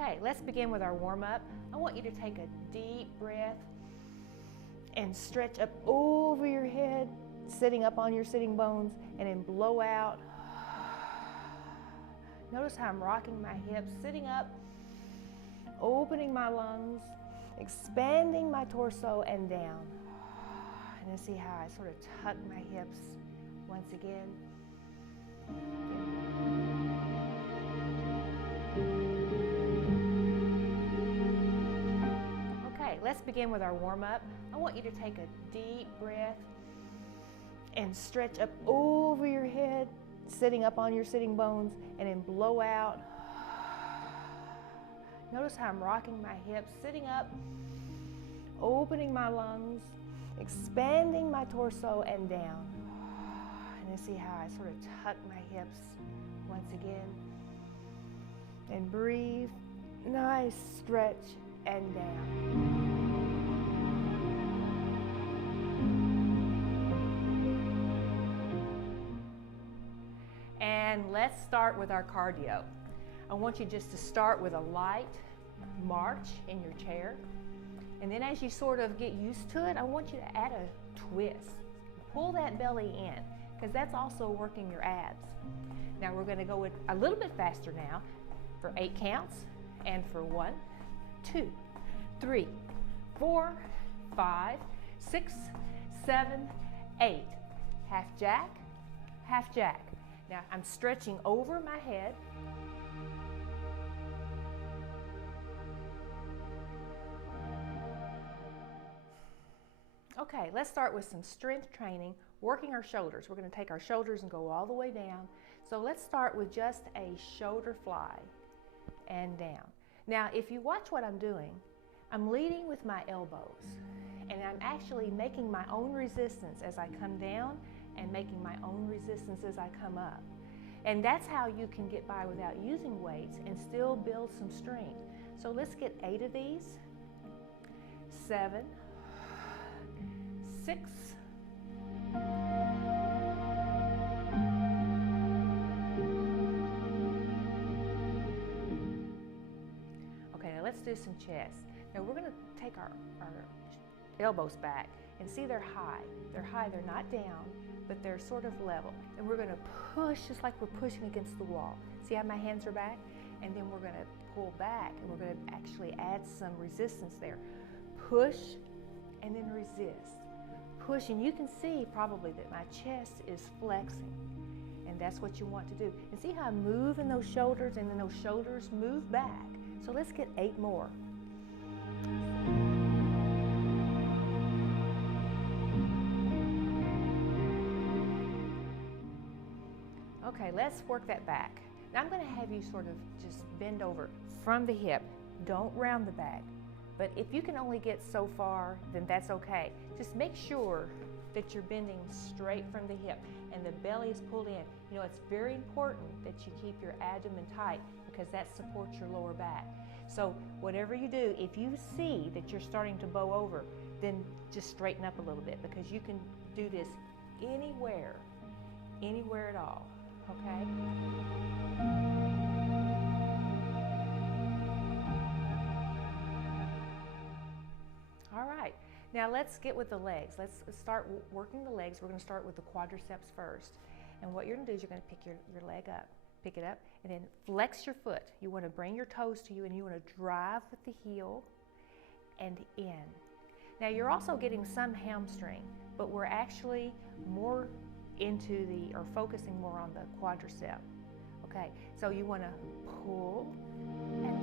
Okay, let's begin with our warm-up. I want you to take a deep breath and stretch up over your head, sitting up on your sitting bones, and then blow out. Notice how I'm rocking my hips, sitting up, opening my lungs, expanding my torso and down. And then see how I sort of tuck my hips once again. Okay, let's begin with our warm-up. I want you to take a deep breath and stretch up over your head, sitting up on your sitting bones, and then blow out. Notice how I'm rocking my hips, sitting up, opening my lungs, expanding my torso and down. And then see how I sort of tuck my hips once again. And breathe, nice stretch and down. And let's start with our cardio. I want you just to start with a light march in your chair. And then as you sort of get used to it, I want you to add a twist. Pull that belly in, because that's also working your abs. Now we're going to go a little bit faster now for 8 counts, and for 1, 2, 3, 4, 5, 6, 7, 8. Half jack, half jack. Now I'm stretching over my head. Okay, let's start with some strength training, working our shoulders. We're going to take our shoulders and go all the way down. So let's start with just a shoulder fly and down. Now, if you watch what I'm doing, I'm leading with my elbows, and I'm actually making my own resistance as I come down and making my own resistance as I come up. And that's how you can get by without using weights and still build some strength. So let's get 8 of these. 7, 6, 'Let's do some chest. Now we're going to take our elbows back and see they're high. They're high, they're not down, but they're sort of level. And we're going to push just like we're pushing against the wall. See how my hands are back? And then we're going to pull back, and we're going to actually add some resistance there. Push and then resist. Push, and you can see probably that my chest is flexing. And that's what you want to do. And see how I move in those shoulders, and then those shoulders move back. So let's get 8 more. Okay, let's work that back. Now I'm going to have you sort of just bend over from the hip. Don't round the back. But if you can only get so far, then that's okay. Just make sure that you're bending straight from the hip and the belly is pulled in. You know, it's very important that you keep your abdomen tight because that supports your lower back. So whatever you do, if you see that you're starting to bow over, then just straighten up a little bit, because you can do this anywhere at all, okay? All right, now let's get with the legs. Let's start working the legs. We're going to start with the quadriceps first. And what you're going to do is you're going to pick your leg up, pick it up, and then flex your foot. You want to bring your toes to you, and you want to drive with the heel and in. Now you're also getting some hamstring, but we're actually more into or focusing more on the quadricep. Okay, so you want to pull and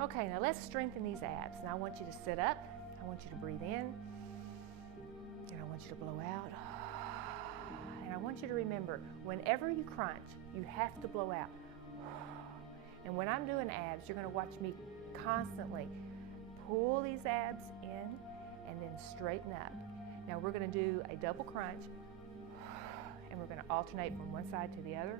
okay, now let's strengthen these abs. Now I want you to sit up, I want you to breathe in, and I want you to blow out. And I want you to remember, whenever you crunch, you have to blow out. And when I'm doing abs, you're going to watch me constantly pull these abs in and then straighten up. Now we're going to do a double crunch, and we're going to alternate from one side to the other.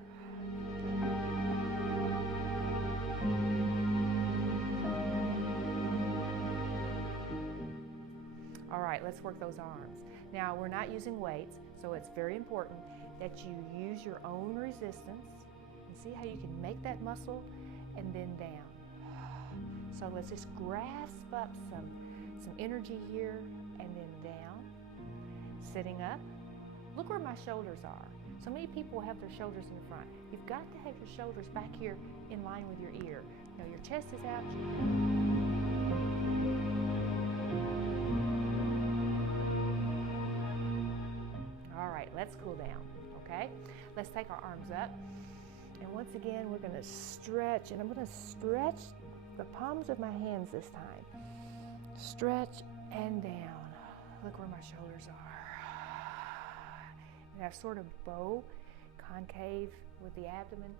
All right, let's work those arms. Now we're not using weights, so it's very important that you use your own resistance, and see how you can make that muscle, and then down. So let's just grasp up some energy here, and then down. Sitting up, look where my shoulders are. So many people have their shoulders in front. You've got to have your shoulders back here in line with your ear. Now your chest is out. All right, let's cool down, okay? Let's take our arms up. And once again, we're gonna stretch, and I'm gonna stretch the palms of my hands this time. Stretch and down. Look where my shoulders are. And I sort of bow, concave with the abdomen.